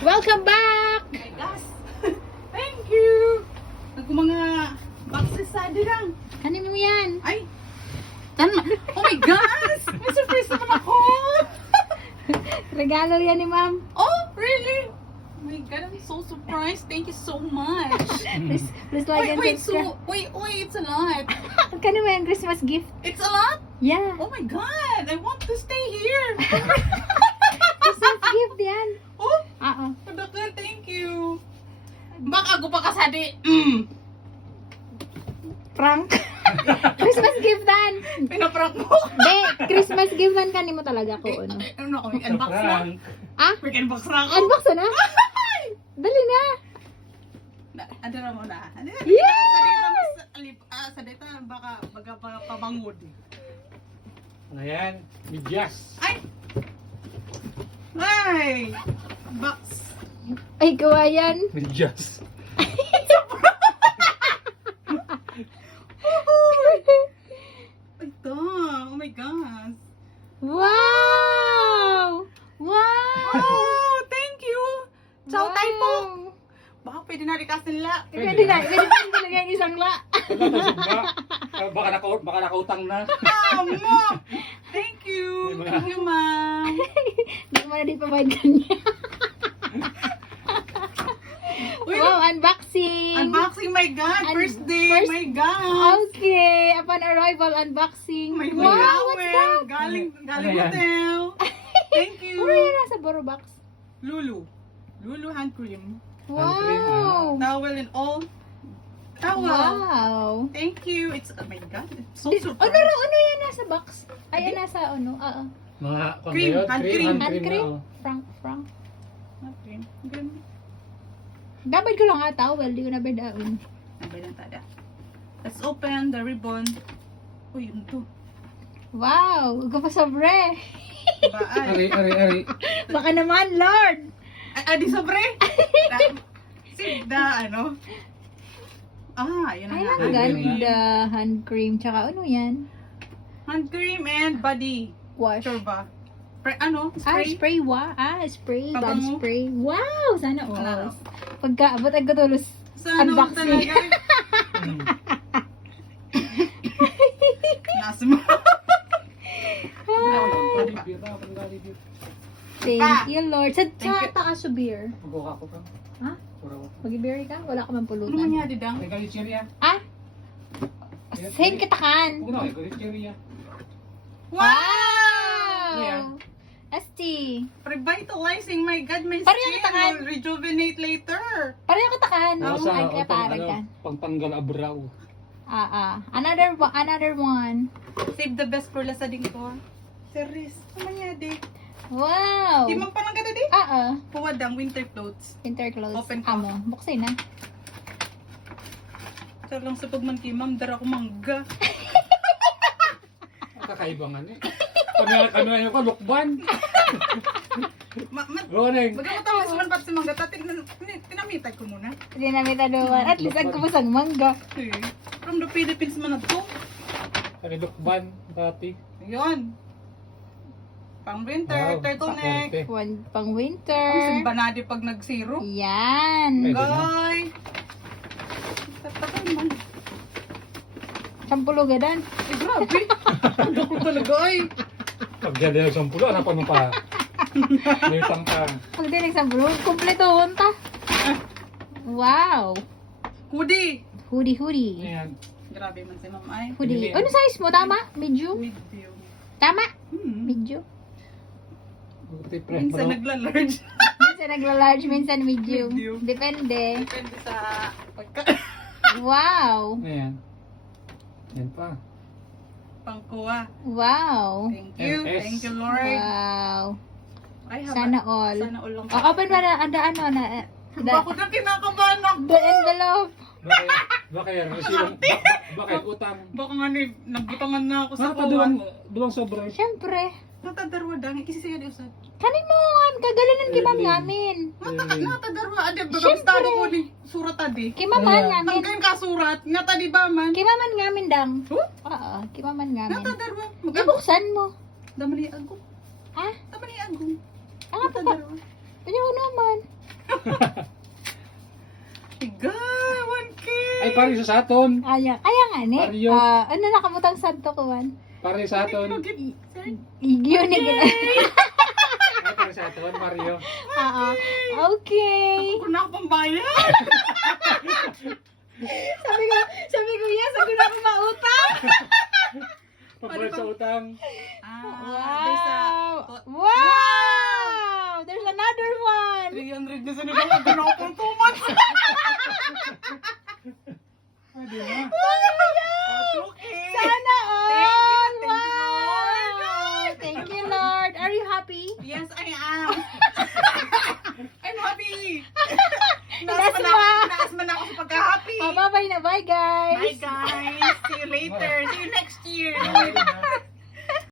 Welcome back! My gosh. Thank you. Nagko mga boxes sa dirang. Ano mo yan? Ay. Oh my gosh. May surprise naman ako. Regalo yan ni ma'am. Oh, really? Oh my God, I'm so surprised. Thank you so much. Please like and subscribe. Wait, it's a lot. Kano mo yan? Christmas gift? It's a lot? Yeah. Oh my God, I want to stay here. Christmas gift yan. Oh, Oo. padakan, thank you. Baka ako pa kasadi. Prank. Christmas gift dan. Pinaprank mo. Be, Christmas gift dan ka mo talaga ko. Ano? Ano ako, unbox na? Ah? Unbox na ako. Unbox na? Dali na. Ano na mo na? Ano na? Yeah! Sa data, baka pabangod. Ayan, midyas. Ay! Ay! Box. Ay, kawayan. Midyas. Ito. Oh my gosh. Wow! Wow! Oh, thank you. Chow Wow! tayo po. Baka pwede na rikasin nila. Pwede na talaga yung isang la. Baka nakautang na. Mom! Thank you. Thank you, ma'am. Hindi ko na di pabahid kanya. Wow, unboxing! Unboxing, my God. First day, my God. Okay, upon arrival, unboxing. My Wow, what's that? Galing Ano yan? hotel. Thank you. Ano yan nasa boro box? Lulu hand cream. Wow! Towel and all. Towel. Wow! Thank you. It's, oh my God. It's so Ano surprised. ano yan nasa box? Ay, nasa ano? Mga Cream, hand cream. Hand cream? oo. Frank. Okay. Ganun. Dapat ko lang towel, di ko na bedaon. Ang lang tada. Let's open the ribbon. Uy, yun to. Wow! Huwag ka pa sobre. Diba? Ay, Ari. Baka naman, Lord! di sobre. Ano? Yun na Ay, nga. ang ganda. Hand cream. Tsaka ano yan? Hand cream and body. Wash. Sure ba? Spray? Spray spray, body Pabango. spray. Wow! Sana all. Ano? Pagka abot ang katulos, Sa ano unboxing. talaga? Nasa mo. Thank you, Lord. Sa Thank you. taas sa beer. Magkuha ko ka. Ha? Mag-beer ka? Wala ka man Ano man pulutan. niya, Didang? May galit siya. Ah? Same kitakan. Ano, may galit siya. Wow! Ayan. ST. Revitalizing, my God, my Pareho skin kita kan. will rejuvenate later. Pareho kitakan. Oo, Ay, kaya parang ka. Pangtanggal abraw. Another one. Save the best for lasa din ko. Series. Ano man niya, di? Wow. Di man pa lang gada, di? Puwad ang winter clothes. Winter clothes. Open ka. Amo. Buksin na. Sir lang sa pagman kay ma'am, dara ko mangga. Kakaibangan eh. Kami na ko, lukban. Roneng. Magkakatawas man pa si mangga. Tinamitay ko muna. Hindi namin taduan. At least ang kumusang mangga. Okay. From the Philippines man na to. Kami lukban, dati. Ayun. Pang winter, turtleneck. sakerte. One pang Ang winter. simbanadi pag nag-zero. Yan. Pwede na. Guy! Tatakay man. Sampulo gadan. Eh, grabe. Ang ko talaga ay. Pag yan din ang 10, ano pa mo pa? May utang pa. Pag dinig sampulo, kumpleto hunta. Wow. Hoodie. Hoodie. Ayan. Grabe man si ma'am ay. Hoodie. Ano size mo? Tama? Medium? With you. Tama? Hmm. Medium. Buti pre. Minsan nagla-large. Minsan nagla-large, minsan medium. Medium. Depende. Depende sa pagka... Wow. Ayan. Ayan pa. Pangkuha. Wow. Thank you. MS. Thank you, Lord. Wow. Ay, Sana all. Sana all lang. Open ba na? Ano na? Bakit na kinakabahan ako? The envelope. Baka yan. Baka yan utang. Baka nga ni, nagbutangan na ako sa Sa pa kuwan. duwang sobra. Siyempre. Natadarwa dang, ikisi siya di usad. Kanimuan, kagalanan kay ma'am namin. Natadarwa, adi, baga Siyempre. bastado ko ni surat adi. Kay maman Ayan. namin. Hanggang kasurat, nga tadi ba man? Kay maman namin dang. Huh? Oo, kay maman namin. Natadarwa. Ibuksan mo. Damali agong. Ha? Damali agong. Ang apa pa? Natadarwa. Ano naman? Igay, 1K! Ay, pare sa aton. Kaya nga ni. Mario. Ano nakabutang santo ko man? Pare sa aton. Igyo ni gina. Ay, pare sa aton, Mario. Oo. Okay. Ako na ako pambayad! Sabi ko, yes, ako na ako mautang. Pagbayad sa utang. Wow. Wow. There's another one. 300 na sa nila. Ako na ako pang 2 months. Pwede na. Okay. Sana all. Thank you, Wow. Thank you, Lord. Are you happy? Yes, I am. I'm happy. That's why. Naas man ako sa pagka-happy. Bye-bye na. Bye, guys. Bye guys. See you later. See you next year. Pwede na.